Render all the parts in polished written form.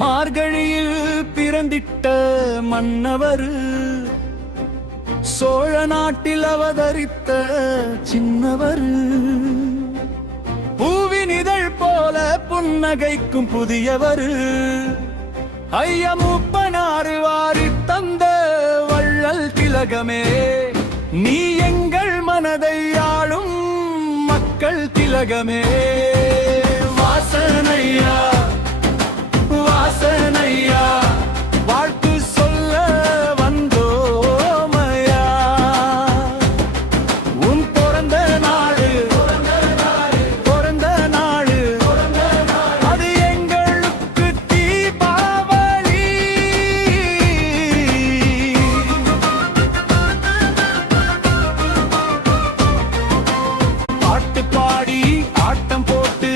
மார்கழியில் பிறந்திட்ட மன்னவர், சோழ நாட்டில் அவதரித்த சின்னவர், பூவின் இதழ் போல புன்னகைக்கும் புதியவர், ஐயமூப்பனாறு வாரி தந்த வள்ளல் திலகமே, நீ எங்கள் மனதை ஆளும் மக்கள் திலகமே. வாசனையா வாசனையா வாழ்த்து சொல்ல வந்தோமையா, உன் பிறந்த நாடு பிறந்த நாடு அது எங்களுக்கு தீபாவளி. பாட்டு பாடி ஆட்டம் போட்டு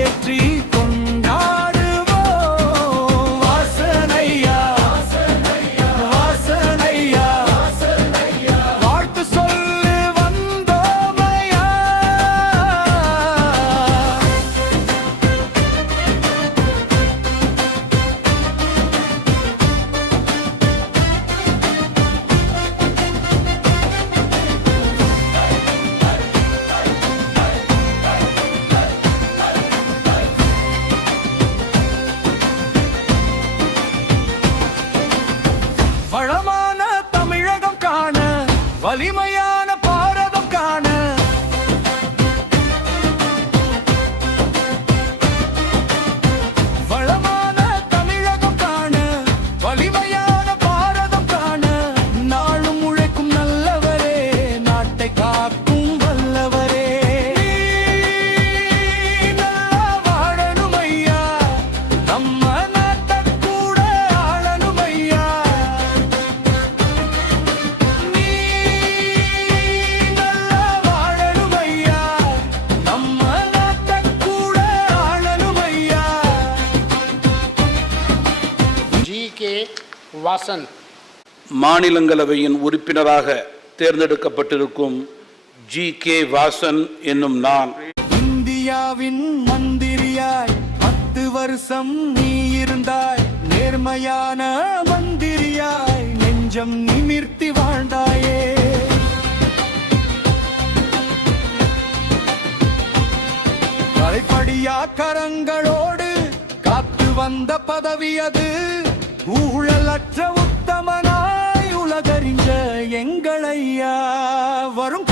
ஏற்றி கொண்டாடுவோம். வாசனையா வாசனையா வாழ்த்து சொல்லு வந்தோமையா. வளமான தமிழகம் காண, வலிமையான பாரதம் காண, வளமான தமிழகம் காண, வலிமையான பாரதம் காண, நாளும் உழைக்கும் நல்லவரே, நாட்டை காக்கும் வல்லவரே, நல்லா வாழணும் ஐயா, நம்ம நாட்டை கூட ஆளணும் ஐயா. வாசன் மாநிலங்களவையின் உறுப்பினராக தேர்ந்தெடுக்கப்பட்டிருக்கும் ஜி.கே. வாசன் என்னும் நான் இந்தியாவின் மந்திரியாய் 10 வருஷம் நீ இருந்தாய், நேர்மையான மந்திரியாய் நெஞ்சம் நிமிர்த்தி வாழ்ந்தாயே. கரைப்படியா கரங்களோடு காத்து வந்த பதவி அது, ஊழலற்ற உத்தமனாய் உலகறிஞ்ச எங்களையா. வரும்